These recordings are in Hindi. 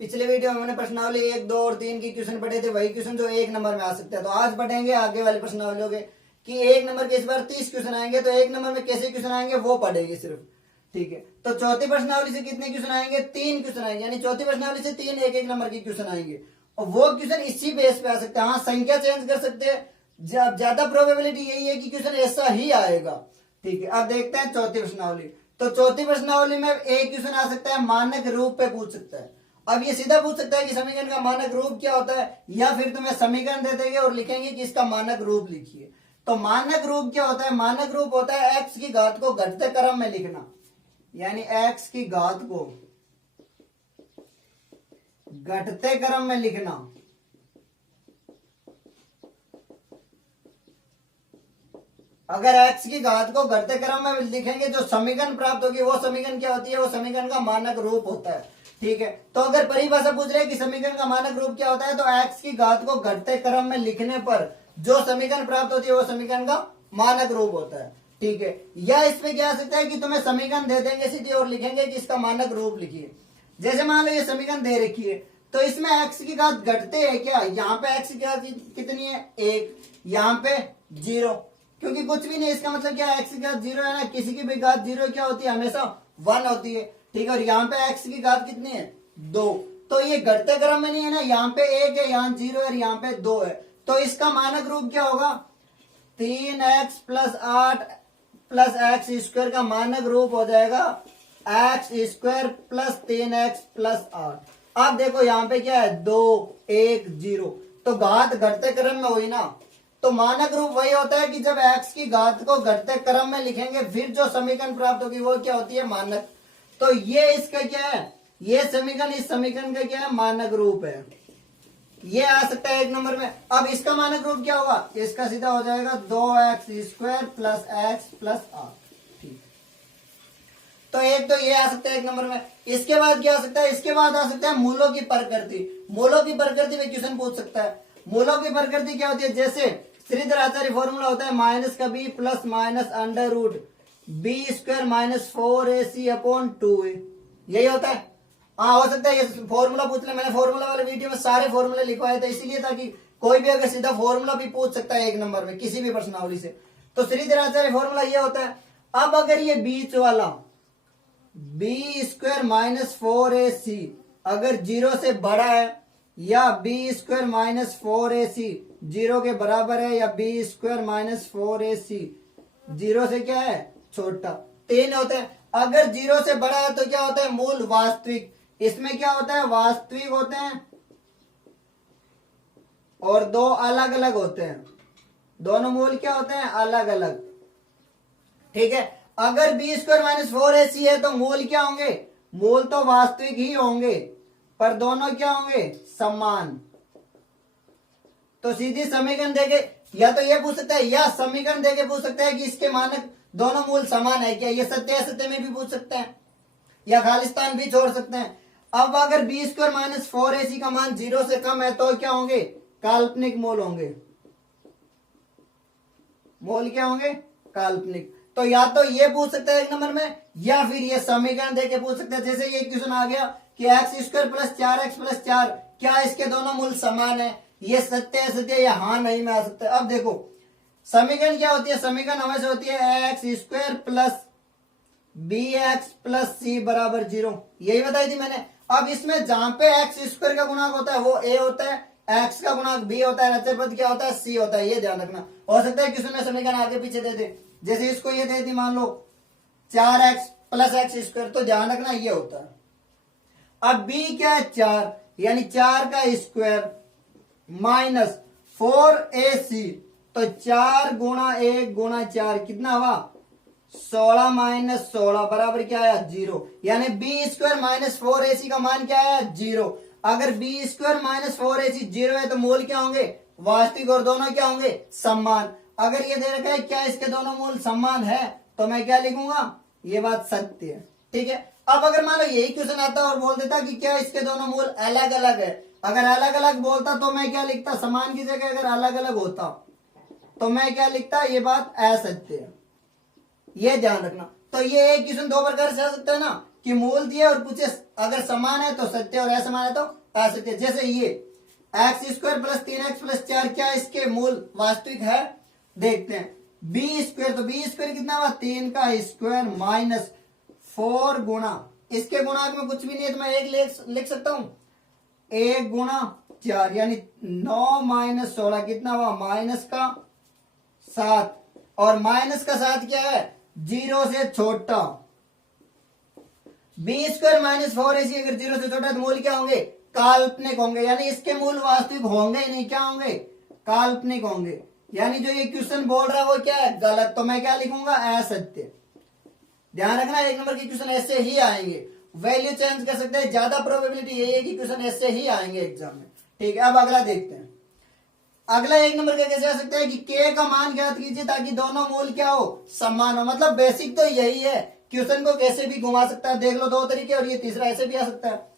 पिछले वीडियो में हमने प्रश्नावली 1, 2 और 3 की क्वेश्चन पढ़े थे, वही क्वेश्चन जो 1 नंबर में आ सकते हैं। तो आज पढ़ेंगे आगे वाले प्रश्नावलियों के कि 1 नंबर के इस बार 30 क्वेश्चन आएंगे, तो 1 नंबर में कैसे क्वेश्चन आएंगे वो पढ़ेंगे सिर्फ। ठीक है, तो चौथी प्रश्नावली से कितने क्वेश्वन आएंगे? 3 क्वेश्चन आएंगे, यानी चौथी प्रश्नावली से 3 1 नंबर के क्वेश्चन आएंगे। और वो क्वेश्चन इसी बेस पे आ सकते हैं। हाँ, संख्या चेंज कर सकते हैं, ज्यादा प्रोबेबिलिटी यही है कि क्वेश्चन ऐसा ही आएगा। ठीक है, अब देखते हैं चौथी प्रश्नावली। तो चौथी प्रश्नावली में एक क्वेश्चन आ सकता है, मानक रूप पे पूछ सकता है। अब ये सीधा पूछ सकता है कि समीकरण का मानक रूप क्या होता है, या फिर तुम्हें समीकरण दे देंगे और लिखेंगे कि इसका मानक रूप लिखिए। तो मानक रूप क्या होता है? मानक रूप होता है एक्स की घात को घटते क्रम में लिखना, यानी एक्स की घात को घटते क्रम में लिखना। अगर x की घात को घटते क्रम में लिखेंगे, जो समीकरण प्राप्त होगी वो समीकरण क्या होती है? वो समीकरण का मानक रूप होता है। ठीक है, तो अगर परिभाषा पूछ रहे हैं कि समीकरण का मानक रूप क्या होता है, तो x की घात को घटते क्रम में लिखने पर जो समीकरण प्राप्त होती है वो समीकरण का मानक रूप होता है। ठीक है, या इसमें क्या आ सकता है कि तुम्हें समीकरण दे देंगे सीधे और लिखेंगे कि इसका मानक रूप लिखिए। जैसे मान लो ये समीकरण दे रखी है, तो इसमें x की घात घटते है क्या? यहाँ पे x की घात कितनी है? 1, यहाँ पे 0, क्योंकि कुछ भी नहीं। इसका मतलब क्या है? x की घात 0 है ना, किसी की भी घात 0 क्या होती है? हमेशा 1 होती है। ठीक है, और यहाँ पे x की घात कितनी है? 2। तो ये घटते क्रम में नहीं है ना, यहाँ पे 1 है, यहाँ 0 है और यहाँ पे 2 है। तो इसका मानक रूप क्या होगा? 3x plus 8 plus x square का मानक रूप हो जाएगा x square plus 3x plus 8। अब देखो यहाँ पे क्या है? 2 1 0, तो घात घटते क्रम में हुई ना। तो मानक रूप वही होता है कि जब x की घात को घटते क्रम में लिखेंगे, फिर जो समीकरण प्राप्त होगी वो क्या होती है? मानक। तो ये इसका क्या है? ये समीकरण इस समीकरण का क्या है? मानक रूप है। ये आ सकता है 1 नंबर में। अब इसका मानक रूप क्या होगा? इसका सीधा हो जाएगा 2x square plus x plus 8। ठीक, तो एक तो ये आ सकता है 1 नंबर में। इसके बाद क्या आ सकता है? इसके बाद आ सकता है मूलों की प्रकृति। मूलों की प्रकृति में क्वेश्चन पूछ सकता है। मूलों की प्रकृति क्या होती है? जैसे श्रीधर आचार्य फॉर्मूला होता है माइनस का B plus minus under root B square minus 4ac upon 2a, यही होता है। हाँ, हो सकता है ये फॉर्मूला पूछ ले। मैंने फॉर्मूला वाले वीडियो में सारे फॉर्मूले लिखवाए थे, इसीलिए ताकि कोई भी अगर सीधा फॉर्मूला भी पूछ सकता है 1 नंबर में किसी भी प्रश्नावली से। तो श्रीधर आचार्य फॉर्मूला ये होता है। अब अगर ये बीच वाला बी स्क्वायर माइनस 4ac अगर 0 से बड़ा है, या बी स्क्वायर माइनस 4ac 0 के बराबर है, या बी स्क्वायर माइनस 4ac 0 से क्या है? छोटा। 3 होते हैं। अगर 0 से बड़ा है तो क्या होता है? मूल वास्तविक। इसमें क्या होता है? वास्तविक होते हैं और 2 अलग अलग होते हैं। दोनों मूल क्या होते हैं? अलग अलग। ठीक है, अगर बी स्क्वायर माइनस 4ac है तो मूल क्या होंगे? मूल तो वास्तविक ही होंगे, पर दोनों क्या होंगे? समान। तो सीधी समीकरण देके या तो ये पूछ सकता है, या समीकरण देके पूछ सकता है कि इसके मानक दोनों मूल समान है क्या? ये सत्य असत्य में भी पूछ सकते हैं, या खालिस्तान भी छोड़ सकते हैं। अब अगर बी स्क्वायर माइनस 4ac का मान 0 से कम है तो क्या होंगे? काल्पनिक मूल होंगे। मूल क्या होंगे? काल्पनिक। तो या तो ये पूछ सकता है 1 नंबर में, या फिर ये समीकरण देके पूछ सकता है। जैसे ये क्वेश्चन आ गया कि x square plus 4x plus 4, क्या इसके दोनों मूल समान है? ये सत्य है सत्य, या हाँ नहीं में आ सकता है। अब देखो समीकरण क्या होती है? समीकरण हमेशा होती है X square plus B X plus C बराबर 0, यही बताई थी मैंने। अब इसमें जहां पे एक्स स्क्वायर का गुणांक होता है वो a होता है, एक्स का गुणांक b होता है, रचय पद क्या होता है? c होता है। ये ध्यान रखना। हो सकता है किसी में समीकरण आगे पीछे दे दे, जैसे इसको ये दे दी मान लो 4x प्लस एक्स स्क्वायर, तो ध्यान रखना ये होता है। अब b क्या है? 4, यानी 4 का स्क्वायर माइनस 4ac, तो 4 गुणा 1 गुणा 4 कितना हुआ? 16 माइनस 16 बराबर क्या आया? 0, यानी बी स्क्वायर माइनस 4ac का मान क्या आया? 0। अगर बी स्क्वायर माइनस 4ac 0 है तो मूल क्या होंगे? वास्तविक, और दोनों क्या होंगे? समान। अगर ये दे रखा है क्या इसके दोनों मूल समान है, तो मैं क्या लिखूंगा? ये बात सत्य है। ठीक है, अब अगर मान लो यही क्वेश्चन आता और बोल देता कि क्या इसके दोनों मूल अलग अलग है, अगर अलग अलग बोलता तो मैं क्या लिखता? समान की जगह अगर अलग अलग होता तो मैं क्या लिखता? ये बात असत्य है। ये ध्यान रखना। तो ये एक क्वेश्चन 2 प्रकार से आ सकता है ना, कि मूल दिए और पूछे अगर समान है तो सत्य और असमान है तो असत्य। जैसे ये x square plus 3x plus 4 क्या इसके मूल वास्तविक है? देखते हैं। बी स्क्वायर, तो बी स्क्वायर कितना हुआ? 3 का स्क्वायर माइनस 4 गुणा, इसके गुणांक में कुछ भी नहीं है तो मैं एक लिख सकता हूं, 1 गुणा 4 यानी 9 माइनस 16 कितना हुआ? माइनस का 7, और माइनस का 7 क्या है? 0 से छोटा। बी स्क्वायर माइनस 4ac अगर 0 से छोटा तो मूल क्या होंगे? काल्पनिक होंगे, यानी इसके मूल वास्तविक होंगे ही नहीं, क्या होंगे? काल्पनिक होंगे। यानी जो ये क्वेश्चन बोल रहा है वो क्या है? गलत। तो मैं क्या लिखूंगा? असत्य। ध्यान रखना, एक नंबर के क्वेश्चन ऐसे ही आएंगे, वैल्यू चेंज कर सकते हैं, ज्यादा प्रोबेबिलिटी यही है कि क्वेश्चन ऐसे ही आएंगे एग्जाम में। ठीक है, अब अगला देखते हैं। अगला एक नंबर का कैसे आ सकता है कि k का मान ज्ञात कीजिए ताकि दोनों मूल क्या हो? समान हो। मतलब बेसिक तो यही है, क्वेश्चन को कैसे भी घुमा सकता है, देख लो 2 तरीके, और ये तीसरा ऐसे भी आ सकता है।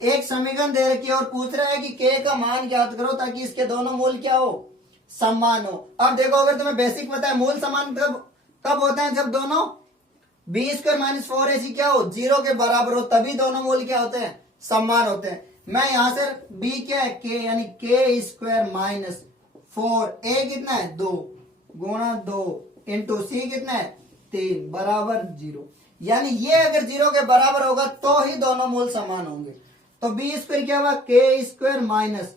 एक समीकरण दे रखी है और पूछ रहा है कि k का मान ज्ञात करो ताकि इसके दोनों मूल क्या हो? समान हो। अब देखो, अगर तुम्हें बेसिक पता है मूल समान कब होते हैं? जब दोनों बी स्क्वायर माइनस 4ac क्या हो? 0 के बराबर हो, तभी दोनों मूल क्या होते हैं? समान होते हैं। मैं यहां से b क्या है? k, यानी k स्क्वायर माइनस 4, a कितना है? 2 गुणा 2 इंटू c कितना है? 3 बराबर 0। यानी ये अगर 0 के बराबर होगा तो ही दोनों मूल समान होंगे। तो b स्क्वायर क्या हुआ? k square minus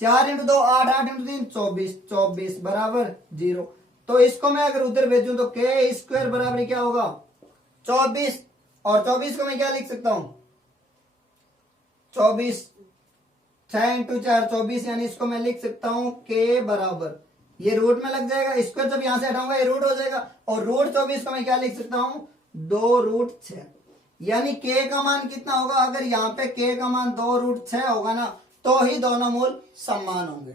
4 into 2 8, 8 into 3 24, 24 बराबर 0। तो इसको मैं अगर उधर भेजूं तो k स्क्वायर बराबर क्या होगा? 24, और 24 को मैं क्या लिख सकता हूं? 24, 6 इंटू 4 24, यानी इसको मैं लिख सकता हूं k बराबर, ये रूट में लग जाएगा, स्क्वायर जब यहां से हटाऊंगा ये रूट हो जाएगा, और रूट 24 को मैं क्या लिख सकता हूं? 2√6। यानी k का मान कितना होगा? अगर यहाँ पे k का मान 2√6 होगा ना तो ही दोनों मूल समान होंगे।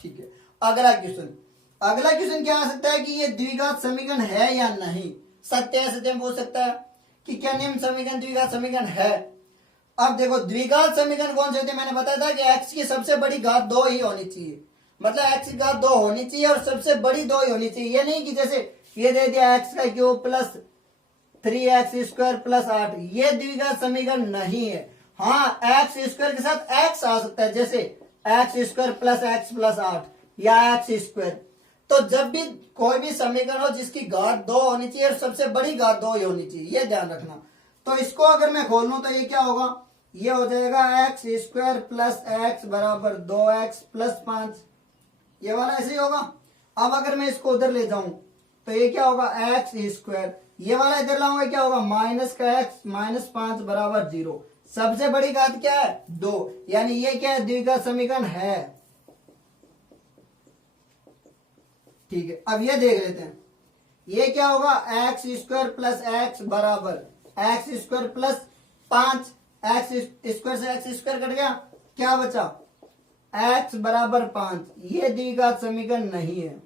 ठीक है, अगला क्वेश्चन क्या आ सकता है कि ये द्विघात समीकरण है या नहीं? सत्य असत्य पूछ सकता है कि क्या निम्न समीकरण द्विघात समीकरण है। अब देखो, द्विघात समीकरण कौन से होते हैं? मैंने बताया था कि x की सबसे बड़ी घात 2 ही होनी चाहिए, मतलब x की घात 2 होनी चाहिए और सबसे बड़ी 2 ही होनी चाहिए। ये नहीं कि जैसे ये दे दिया x का cube plus 3x square plus 8, ये द्विघात समीकरण नहीं है। हाँ, x स्क्वायर के साथ x आ सकता है, जैसे x square plus x plus 8 या x स्क्वायर। तो जब भी कोई भी समीकरण हो जिसकी घात 2 होनी चाहिए और सबसे बड़ी घात 2 ही होनी चाहिए, ये ध्यान रखना। तो इसको अगर मैं खोल लूं तो ये क्या होगा? ये हो जाएगा एक्स स्क्वायर प्लस एक्स बराबर 2x प्लस 5, ये वाला ऐसे ही होगा। अब अगर मैं इसको उधर ले जाऊं तो ये क्या होगा? एक्स स्क्वायर, ये वाला इधर लाऊंगा क्या होगा? माइनस का x माइनस 5 बराबर 0। सबसे बड़ी घात क्या है? 2, यानी ये क्या है? द्विघात समीकरण है। ठीक है, अब ये देख लेते हैं, ये क्या होगा? एक्स स्क्वायर प्लस एक्स बराबर x square plus 5, x square से एक्स स्क्वायर कट गया, क्या बचा? एक्स बराबर 5। ये द्विघात समीकरण नहीं है,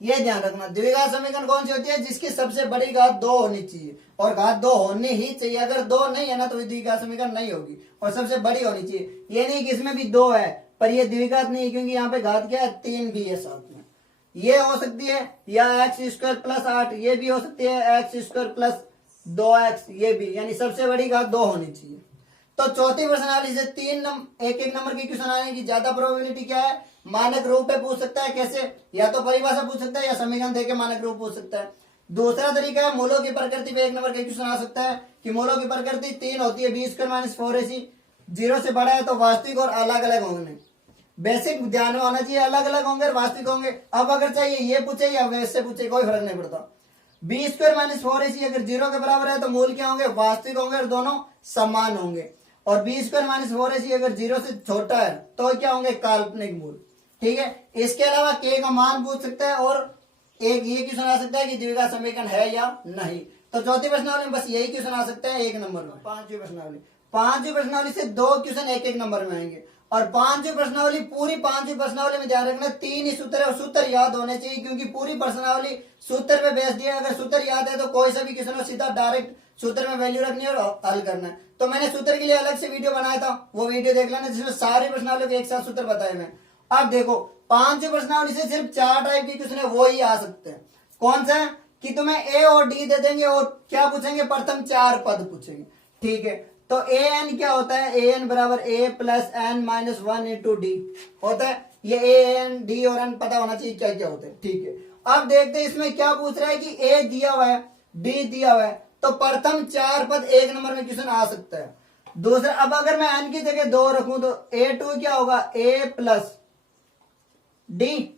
ये ध्यान रखना। द्विघात समीकरण कौन सी होती है? जिसकी सबसे बड़ी घात 2 होनी चाहिए, और घात 2 होनी ही चाहिए। अगर 2 नहीं है ना तो द्विघात समीकरण नहीं होगी, और सबसे बड़ी होनी चाहिए। ये नहीं कि इसमें भी 2 है पर ये द्विघात नहीं है, क्योंकि यहाँ पे घात क्या है? 3 भी है साथ में। ये हो सकती है, या एक्स स्क्वायर प्लस 8, ये भी हो सकती है, एक्स स्क्वायर प्लस 2x, ये भी, यानी सबसे बड़ी घात 2 होनी चाहिए। तो चौथी प्रश्नावली से एक नंबर के क्वेश्चन आने की ज्यादा प्रोबेबिलिटी क्या है? मानक रूप पे पूछ सकता है। कैसे? या तो परिभाषा पूछ सकता है या समीकरण देके मानक रूप पूछ सकता है। दूसरा तरीका है मूलों की प्रकृति पे एक नंबर के क्वेश्चन आ सकता है कि मूलों की प्रकृति 3 होती है, बी स्क्वायर माइनस 4ac, 0 से बड़ा है तो वास्तविक और अलग अलग होंगे। बेसिक ध्यान में होना चाहिए, अलग अलग होंगे और वास्तविक होंगे। अब अगर चाहिए ये पूछे या वैसे पूछे, कोई फर्क नहीं पड़ता। बी स्क्वायर माइनस 4ac अगर 0 के बराबर है तो मूल क्या होंगे? वास्तविक होंगे और दोनों समान होंगे। और बी स्क्वायर माइनस 4ac अगर 0 से छोटा है तो क्या होंगे? काल्पनिक मूल। ठीक है, इसके अलावा k का मान पूछ सकता है, और एक ये क्वेश्चन आ सकता है कि द्विघात समीकरण है या नहीं। तो चौथी प्रश्नावली में बस यही क्वेश्चन आ सकता है एक नंबर में। पांचवी प्रश्नावली से 2 क्वेश्चन एक नंबर में आएंगे। और पांचवी प्रश्नावली, पूरी पांचवी प्रश्नावली में ध्यान रखना 3 ही सूत्र है, और सूत्र याद होने चाहिए, क्योंकि पूरी प्रश्नावली सूत्र पे बेस्ड है। अगर सूत्र याद है तो कोई सा भी क्वेश्चन सीधा डायरेक्ट सूत्र में वैल्यू रखनी है और हल करना है। तो मैंने सूत्र के लिए अलग से वीडियो बनाया था, वो वीडियो देख लेना, जिसमें सारी प्रश्नावली के एक साथ सूत्र बताए मैं। अब देखो, पांचवी प्रश्नावली से सिर्फ 4 टाइप के क्वेश्चन है वो ही आ सकते हैं। कौन सा है? कि तुम्हें ए और डी दे देंगे और क्या पूछेंगे, प्रथम 4 पद पूछेंगे। ठीक है, तो ए एन क्या होता है, ए एन बराबर A plus N minus 1 into D होता है। ये ए एन डी और एन पता होना चाहिए क्या क्या होते हैं। ठीक है, अब देखते हैं इसमें क्या पूछ रहा है कि ए दिया हुआ है, डी दिया हुआ है, तो प्रथम 4 पद 1 नंबर में क्वेश्चन आ सकता है। दूसरा, अब अगर मैं एन की जगह 2 रखूं तो A2 क्या होगा, ए प्लस डी,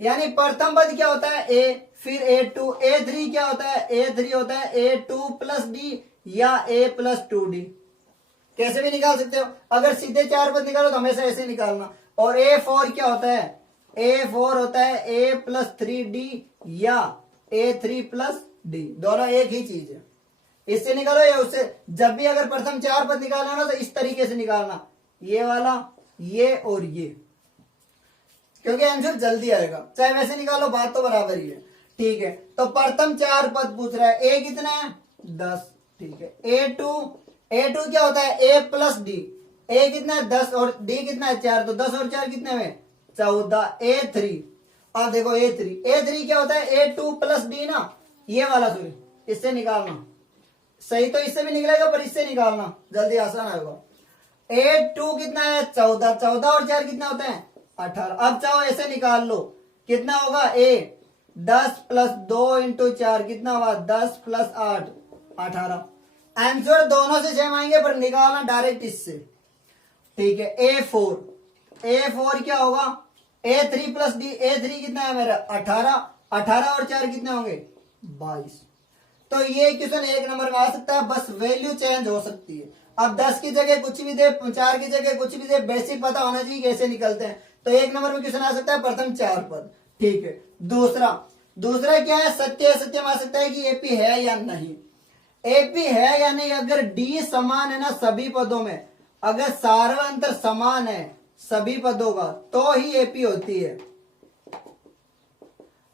यानी प्रथम पद क्या होता है ए, फिर A2, A3 क्या होता है, A3 होता है A2 प्लस डी या A प्लस 2D। कैसे भी निकाल सकते हो, अगर सीधे 4 पद निकालो तो हमेशा ऐसे निकालना। और A4 क्या होता है, A4 होता है A प्लस 3D या A3 प्लस डी, दोनों एक ही चीज है। इससे निकालो या उससे, जब भी अगर प्रथम 4 पद निकालना ना तो इस तरीके से निकालना, ये वाला, ये और ये, क्योंकि आंसर जल्दी आएगा। चाहे वैसे निकालो, बात तो बराबर ही है। ठीक है, तो प्रथम 4 पद पूछ रहा है, ए कितना है 10। ठीक है, A2 क्या होता है A प्लस डी, ए कितना है 10 और डी कितना है 4, तो 10 और 4 कितने में 14। A3, अब देखो A3 क्या होता है A2 प्लस डी ना, ये वाला, सॉरी इससे निकालना, सही तो इससे भी निकलेगा पर इससे निकालना जल्दी आसान आएगा। A2 कितना है 14, 14 और 4 कितना होता है 18। अब चाहो ऐसे निकाल लो, कितना होगा A 10 प्लस 2 इंटू 4 कितना हुआ 10 प्लस 8 18। आंसर दोनों से सेम आएंगे पर निकालना डायरेक्ट इससे। ठीक है, A4 क्या होगा A3 प्लस डी, A3 कितना है मेरा 18, 18 और 4 कितने होंगे 22। तो ये क्वेश्चन 1 नंबर में आ सकता है, बस वैल्यू चेंज हो सकती है। अब 10 की जगह कुछ भी दे, 4 की जगह कुछ भी दे, बेसिक पता होना चाहिए कैसे निकलते हैं। तो 1 नंबर में क्वेश्चन आ सकता है प्रथम 4 पद। ठीक है, दूसरा क्या है, सत्य असत्य में आ सकता है कि एपी है या नहीं। एपी है या नहीं, अगर डी समान है ना सभी पदों में, अगर सार्वंतर समान है सभी पदों का तो ही एपी होती है।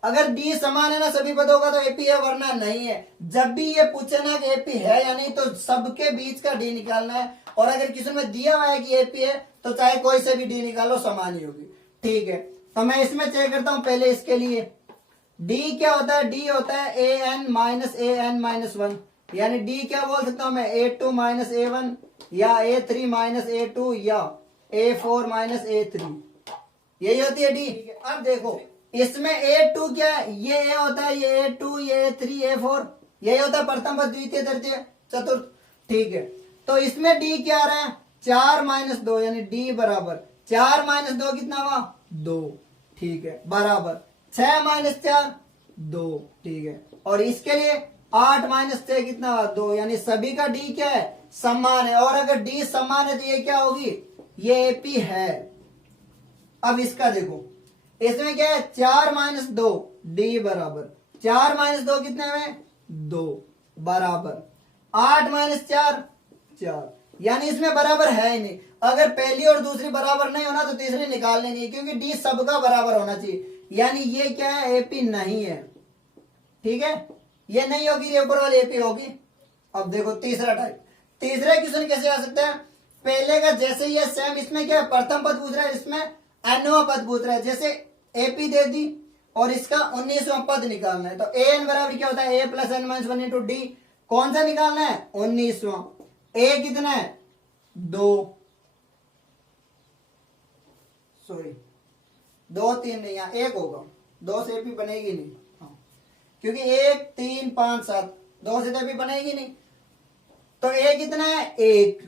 अगर डी समान है ना सभी पदों का तो एपी है, वरना नहीं है। जब भी ये पूछे ना कि एपी है या नहीं तो सबके बीच का डी निकालना है, और अगर किसी में दिया हुआ है कि एपी है तो चाहे कोई से भी डी निकालो समान ही होगी। ठीक है, तो मैं इसमें चेक करता हूं पहले इसके लिए। डी क्या होता है, डी होता है ए एन माइनस 1, यानी डी क्या बोल सकता हूं मैं A2 माइनस A1 या A3 माइनस A2 या A4 माइनस A3, यही होती है डी। अब देखो इसमें A2 क्या है, ये A होता है, ये A2, ये A3, A4, यही होता है प्रथम पद द्वितीय तृतीय चतुर्थ। ठीक है, तो इसमें D क्या आ रहा है 4 माइनस 2, यानी D बराबर 4 माइनस 2 कितना हुआ 2। ठीक है, बराबर 6 माइनस 4 2। ठीक है, और इसके लिए 8 माइनस 6 कितना हुआ 2, यानी सभी का D क्या है समान है। और अगर D समान है तो ये क्या होगी, ये एपी है। अब इसका देखो, इसमें क्या है 4 माइनस 2 डी बराबर 4 माइनस 2 कितने में 2 बराबर 8 माइनस 4 4, यानी इसमें बराबर है ही नहीं। अगर पहली और दूसरी बराबर नहीं होना तो तीसरी निकालनी नहीं है, क्योंकि डी सबका बराबर होना चाहिए, यानी ये क्या है एपी नहीं है। ठीक है, ये नहीं होगी, ये ऊपर वाली एपी होगी। अब देखो तीसरा टाइप, तीसरा क्वेश्चन कैसे आ सकता है, पहले का जैसे ये सेम, इसमें क्या प्रथम पद पूछ रहा है, इसमें एनवां पद पूछ रहा है। जैसे एपी दे दी और इसका 19वां पद निकालना है, तो ए एन बराबर क्या होता है A plus N minus 1 into D, कौन सा निकालना है 19वां। ए कितना है 2, सॉरी 2 3 नहीं, यहाँ 1 होगा, 2 से एपी बनेगी नहीं। हाँ, क्योंकि 1 3 5 7, 2 से तो एपी बनेगी नहीं। तो ए कितना है 1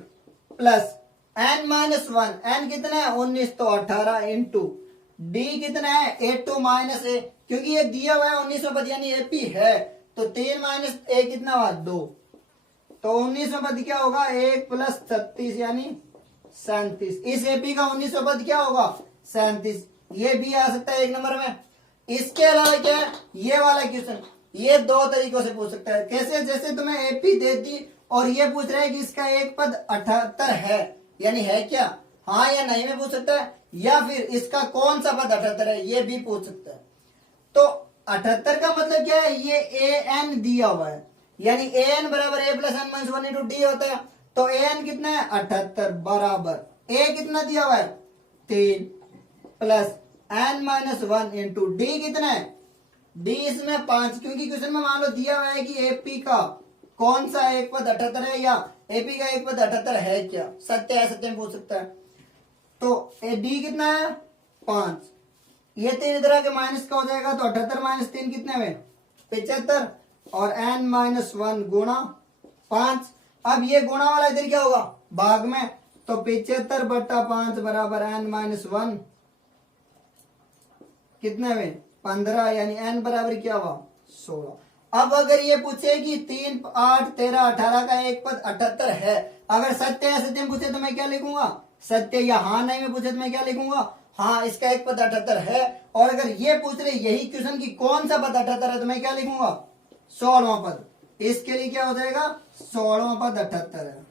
प्लस एन माइनस 1, एन कितना है 19 तो 18 इंटू डी कितना है A2 माइनस ए, क्योंकि ये दिया हुआ है 19वां पद यानी एपी है, तो 3 माइनस ए कितना हुआ 2, तो 19वां पद क्या होगा 1 प्लस 36 यानी 37। इस एपी का 19वां पद क्या होगा 37, ये भी आ सकता है 1 नंबर में। इसके अलावा क्या है, ये वाला क्वेश्चन ये 2 तरीकों से पूछ सकता है। कैसे, जैसे तुम्हें एपी दे दी और ये पूछ रहा है कि इसका एक पद 78 है, यानी है क्या हाँ या नहीं में पूछ सकता है, या फिर इसका कौन सा पद 78 है ये भी पूछ सकता है। तो 78 का मतलब क्या है, ये ए एन दिया हुआ है, यानी ए एन बराबर A plus N minus 1 into D होता है। तो ए एन कितना है 78 बराबर ए कितना दिया हुआ है 3 plus N minus 1 into D कितना है डी इसमें 5, क्योंकि क्वेश्चन में मान लो दिया हुआ है कि एपी का कौन सा एक पद 78 है या एपी का एक पद 78 है क्या, सत्य है सत्य में पूछ सकता है। तो डी कितना है 5, ये 3 इधर आके माइनस का हो जाएगा, तो 78 माइनस 3 कितने में 75 और n माइनस 1 गुणा 5। अब ये गुणा वाला इधर क्या होगा भाग में, तो 75 बट्टा 5 बराबर n माइनस 1 कितने में 15, यानी n बराबर क्या हुआ 16। अब अगर ये पूछे कि 3 8 13 18 का एक पद 78 है, अगर सत्य है सत्य में पूछे तो मैं क्या लिखूंगा सत्य, या हाँ नहीं में पूछे तो मैं क्या लिखूंगा हाँ इसका एक पद 78 है। और अगर ये पूछ रहे यही क्वेश्चन की कौन सा पद 78 है तो मैं क्या लिखूंगा 16वां पद, इसके लिए क्या हो जाएगा 16वां पद 78 है।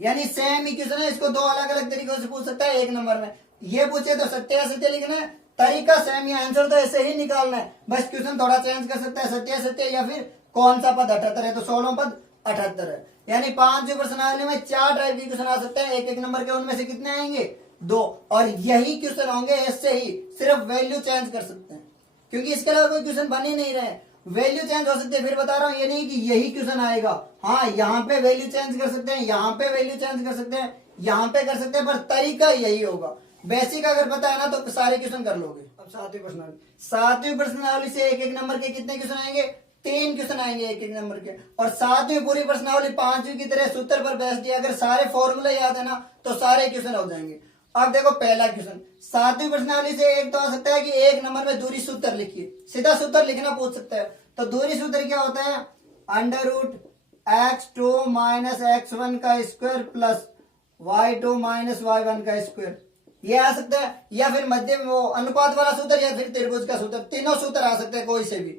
यानी सेम इक्वेशन है, इसको दो अलग अलग तरीकों से पूछ सकता है एक नंबर में। ये पूछे तो सत्य है सत्य लिखना है, तरीका सेम, या आंसर तो ऐसे ही निकालना है, बस क्वेश्चन थोड़ा चेंज कर सकता है, सत्य सत्य या फिर कौन सा पद 78 है, तो 16वां पद 78 है। यानी 5 प्रश्नावली में 4 टाइप के क्वेश्चन आ सकते हैं, एक एक नंबर के, उनमें से कितने आएंगे 2, और यही क्वेश्चन होंगे ऐसे ही, सिर्फ वैल्यू चेंज कर सकते हैं, क्योंकि इसके अलावा कोई क्वेश्चन बन ही नहीं रहे। वैल्यू चेंज हो सकते हैं, फिर बता रहा हूं, ये नहीं कि यही क्वेश्चन आएगा, हाँ यहाँ पे वैल्यू चेंज कर सकते हैं, यहाँ पे वैल्यू चेंज कर सकते हैं, यहाँ पे कर सकते हैं, पर तरीका यही होगा। बेसिक अगर पता है ना तो सारे क्वेश्चन कर लोगे। अब 7वीं प्रश्नावली, 7वीं प्रश्नावली से एक एक नंबर के कितने क्वेश्चन आएंगे 3 क्वेश्चन आएंगे एक एक नंबर के, और 7वीं पूरी प्रश्नावली 5वीं की तरह सूत्र पर बेस्ड है, अगर सारे फॉर्मूले याद है ना तो सारे क्वेश्चन हो जाएंगे। अब देखो पहला क्वेश्चन 7वीं प्रश्नावली से एक तो आ सकता है कि एक नंबर में दूरी सूत्र लिखिए, सीधा सूत्र लिखना पूछ सकता है, तो दूरी सूत्र क्या होता है under root x2 minus x1 का square plus y2 minus y1 का स्क्वायर, ये आ सकता है, या फिर मध्य वो अनुपात वाला सूत्र, या फिर त्रिभुज का सूत्र, तीनों सूत्र आ सकते हैं कोई से भी,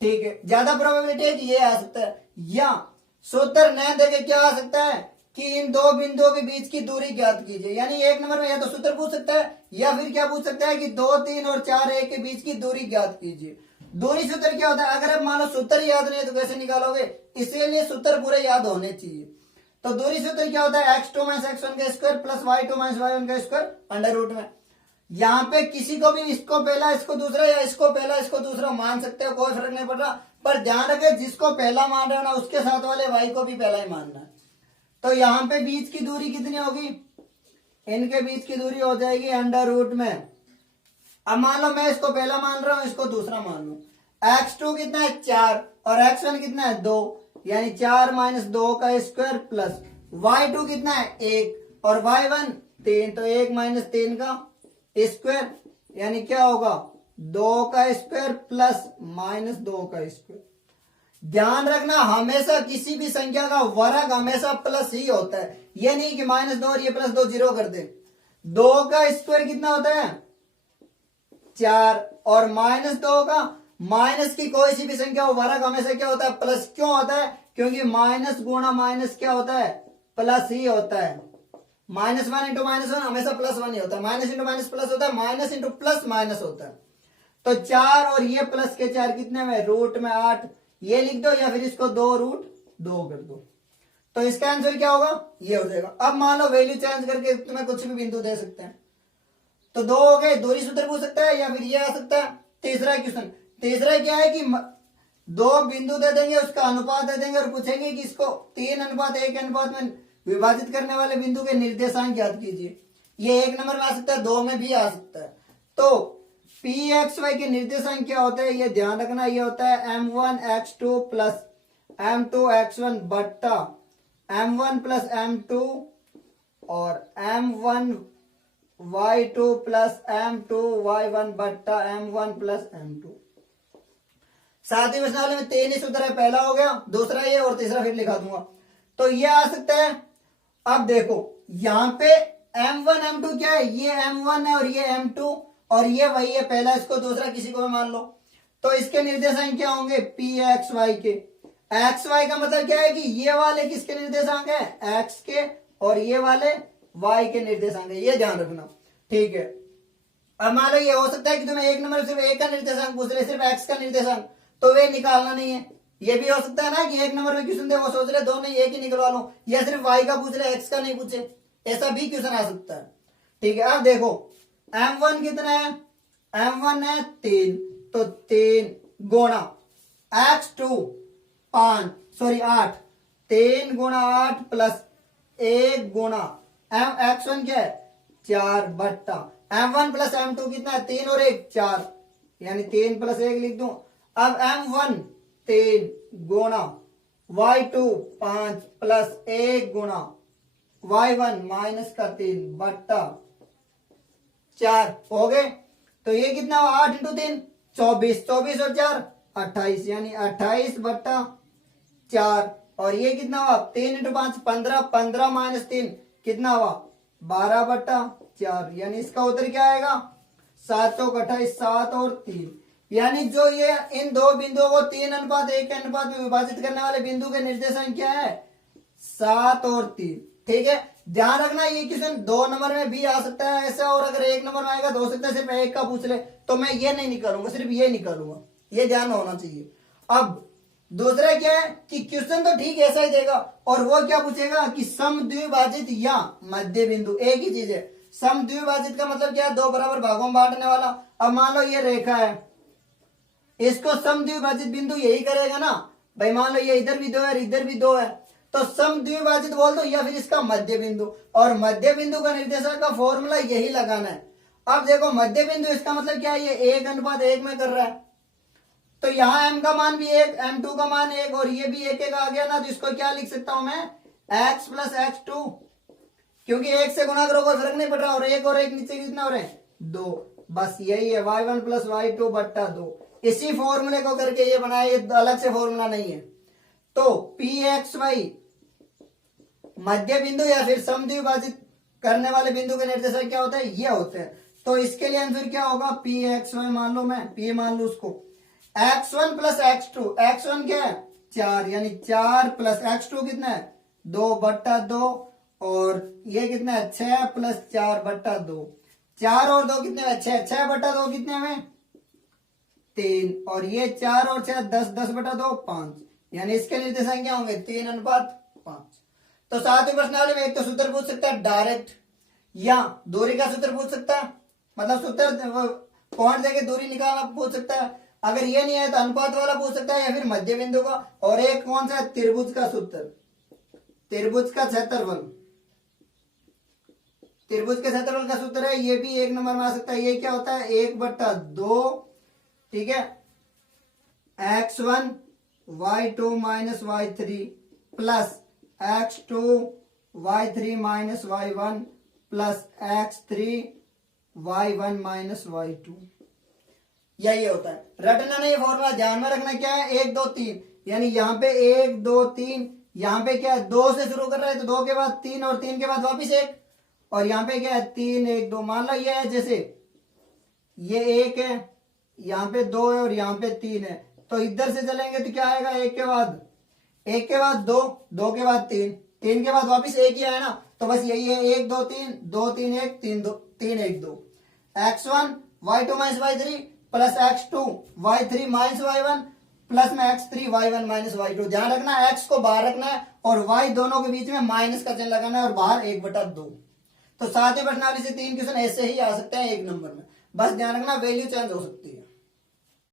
ठीक है। ज्यादा प्रोबेबिलिटी है कि ये आ सकता है, या सूत्र न देके क्या आ सकता है कि इन दो बिंदुओं के बीच की दूरी ज्ञात कीजिए, यानी एक नंबर में या तो सूत्र पूछ सकता है, या फिर क्या पूछ सकता है कि 2 3 और 4 1 के बीच की दूरी ज्ञात कीजिए। दूरी सूत्र क्या होता है, अगर आप मान लो सूत्र याद नहीं है तो कैसे निकालोगे, इसीलिए सूत्र पूरे याद होने चाहिए। तो दूरी सूत्र क्या होता है x2 माइनस x1 का square plus y2 minus y1 का स्क्वायर अंडर रूट में। यहाँ पे किसी को भी इसको पहला इसको दूसरा, या इसको पहला इसको दूसरा मान सकते हो, कोई फर्क नहीं पड़ रहा, पर ध्यान रखे जिसको पहला मान रहे हो ना उसके साथ वाले y को भी पहला ही मानना है। तो यहाँ पे बीच की दूरी कितनी होगी, इनके बीच की दूरी हो जाएगी अंडर रूट में। अब मान लो मैं इसको पहला मान रहा हूं, इसको दूसरा मान लू, x2 कितना है 4 और x1 कितना है 2, यानी 4 माइनस 2 का स्क्वायर प्लस y2 कितना है 1 और y1 3, तो 1 माइनस 3 का स्क्वायर, यानी क्या होगा 2 का स्क्वायर प्लस माइनस 2 का स्क्वायर। ध्यान रखना हमेशा किसी भी संख्या का वर्ग हमेशा प्लस ही होता है, ये नहीं कि माइनस 2 और ये प्लस 2 जीरो कर दे। 2 का स्क्वायर कितना होता है 4 और माइनस 2 का, माइनस की कोई सी भी संख्या वर्ग हमेशा क्या होता है प्लस, क्यों होता है क्योंकि माइनस गुणा माइनस क्या होता है प्लस ही होता है। -1 इंटू -1 हमेशा +1 ही होता है, माइनस इंटू माइनस प्लस होता है, माइनस इंटू प्लस माइनस होता है। तो 4 और ये प्लस के 4 कितने में रूट में 8, ये लिख दो या फिर इसको 2√2 कर दो, तो इसका आंसर क्या होगा ये हो जाएगा। अब मान लो वैल्यू चेंज करके तुम्हें कुछ भी बिंदु दे सकते हैं, तो 2 हो गए, दूरी सूत्र पूछ सकता है या फिर ये आ सकता है। तीसरा क्वेश्चन, तीसरा क्या है कि 2 बिंदु दे देंगे, उसका अनुपात दे देंगे और पूछेंगे कि इसको 3:1 अनुपात में विभाजित करने वाले बिंदु के निर्देशांक ज्ञात कीजिए। ये एक नंबर में आ सकता है, 2 में भी आ सकता है। तो pxy के निर्देशांक क्या होते हैं ये ध्यान रखना, ये होता है m1x2 प्लस m2x1 बट्टा m1 प्लस m2 और m1y2 प्लस m2y1 बट्टा m1 प्लस m2। 7वीं प्रश्नावली में 3 ही सूत्र है, पहला हो गया, दूसरा ये और तीसरा फिर लिखा दूंगा। तो ये आ सकता है। अब देखो यहाँ पे m1 m2 क्या है, ये m1 है और ये m2 और ये वही है, पहला इसको दूसरा किसी को भी मान लो। तो इसके निर्देशांक क्या होंगे pxy के, xy का मतलब क्या है कि ये वाले किसके निर्देशांक है x के और ये वाले y के निर्देशांक है, ये ध्यान रखना, ठीक है। अब मान लो ये हो सकता है कि तुम्हें एक नंबर सिर्फ एक का निर्देशांक पूछ रहे, सिर्फ x का निर्देशांक, तो वे निकालना नहीं है। ये भी हो सकता है ना कि एक नंबर में क्वेश्चन दे वो सोच रहे दो नहीं एक ही निकलवा लो, या सिर्फ y का पूछ रहे x का नहीं पूछे, ऐसा भी क्वेश्चन आ सकता है, ठीक है। अब देखो m1 कितना है, m1 है 3, तो 3 गुणा x2 8, 3 गुणा 8 प्लस 1 गुणा x1 क्या है 4 बट्टा m1 प्लस m2 कितना है 3 और 1 4, यानी 3 प्लस 1 लिख दूं। अब m1 3 गुणा y2 5 प्लस 1 गुणा y1 माइनस का 3 बट्टा 4 हो गए। तो ये कितना हुआ 8 इंटू 3 24, 24 और 4 28, यानी 28 बट्टा 4। और ये कितना हुआ 3 इंटू 5 15, 15 माइनस 3 कितना हुआ 12 बट्टा 4, यानी इसका उत्तर क्या आएगा 7 चौक 28, 7 और 3। यानी जो ये इन दो बिंदुओं को 3:1 के अनुपात में विभाजित करने वाले बिंदु के निर्देशांक क्या है 7 और 3। ठीक है, ध्यान रखना ये क्वेश्चन 2 नंबर में भी आ सकता है ऐसा, और अगर 1 नंबर में आएगा तो हो सकता है सिर्फ 1 का पूछ ले, तो मैं ये नहीं निकालूंगा, सिर्फ ये निकालूंगा, ये ध्यान होना चाहिए। अब दूसरा क्या है कि क्वेश्चन तो ठीक ऐसा ही देगा, और वो क्या पूछेगा कि समद्विभाजित या मध्य बिंदु, एक ही चीज है। समद्विभाजित का मतलब क्या है 2 बराबर भागों में बांटने वाला। अब मान लो ये रेखा है, इसको समद्विभाजित बिंदु यही करेगा ना भाई, मान लो ये इधर भी 2 है इधर भी 2 है, तो समद्विभाजित बोल दो या फिर इसका मध्य बिंदु, और मध्य बिंदु का निर्देशक का फॉर्मूला यही लगाना है। अब देखो मध्य बिंदु इसका मतलब क्या है, ये 1:1 में कर रहा है, तो यहाँ m का मान भी 1, m2 का मान 1 और ये भी 1 आ गया ना, तो इसको क्या लिख सकता हूं मैं x प्लस x2, क्योंकि 1 से गुणा करो कोई फर्क नहीं पड़ रहा, और 1 और 1 नीचे कितना हो रहे हैं 2, बस यही है y1 प्लस y2 बट्टा 2। इसी फॉर्मूले को करके ये बनाया, ये अलग से फॉर्मूला नहीं है। तो pxy मध्य बिंदु या फिर समद्विभाजित करने वाले बिंदु के निर्देशक क्या होता है ये होते हैं। तो इसके लिए आंसर क्या होगा pxy मान लो, मैं p मान लू उसको, x1 प्लस x2, x1 क्या है 4, यानी 4 प्लस x2 कितना है 2 बट्टा 2, और ये कितना है 6 प्लस 4 बट्टा 2, 4 और 2 कितने में 6, 6 बट्टा 2 कितने में 3, और ये 4 और 6 10, 10 बटा 2 5, यानी इसके निर्देशांक क्या होंगे 3:5। तो 7वें प्रश्नावली में एक तो सूत्र पूछ सकता है डायरेक्ट, या दूरी का सूत्र पूछ सकता है, मतलब सूत्र पॉइंट देके दूरी निकालना पूछ सकता है। अगर ये नहीं है तो अनुपात वाला पूछ सकता है, या फिर मध्य बिंदु का। और एक कौन सा है त्रिभुज का सूत्र, त्रिभुज का क्षेत्रफल, त्रिभुज के क्षेत्रफल का सूत्र है, ये भी 1 नंबर में आ सकता है। ये क्या होता है 1/2, ठीक है, x1 y2 minus y3 plus x2 y3 minus y1 plus x3 y1 minus y2, यही होता है। रटना नहीं, फॉर्मूला ध्यान में रखना क्या है 1 2 3, यानी यहाँ पे 1 2 3, यहाँ पे क्या है 2 से शुरू कर रहे हैं तो 2 के बाद 3 और 3 के बाद वापिस 1, और यहाँ पे क्या है 3 1 2। मान लो ये है जैसे ये 1 है, यहाँ पे 2 है और यहाँ पे 3 है, तो इधर से चलेंगे तो क्या आएगा 1 के बाद 2, 2 के बाद 3, 3 के बाद वापिस 1 ही आया ना, तो बस यही है 1 2 3 2 3 1 3 2 3 1 2। x1 y2 minus y3 plus x2 y3 minus y1 plus में x3 y1 माइनस y2। ध्यान रखना x को बाहर रखना है और y दोनों के बीच में माइनस का चिन्ह लगाना है, और बाहर 1/2। तो 7वें प्रश्नावली से 3 क्वेश्चन ऐसे ही आ सकते हैं 1 नंबर में, बस ध्यान रखना वैल्यू चेंज हो सकती है।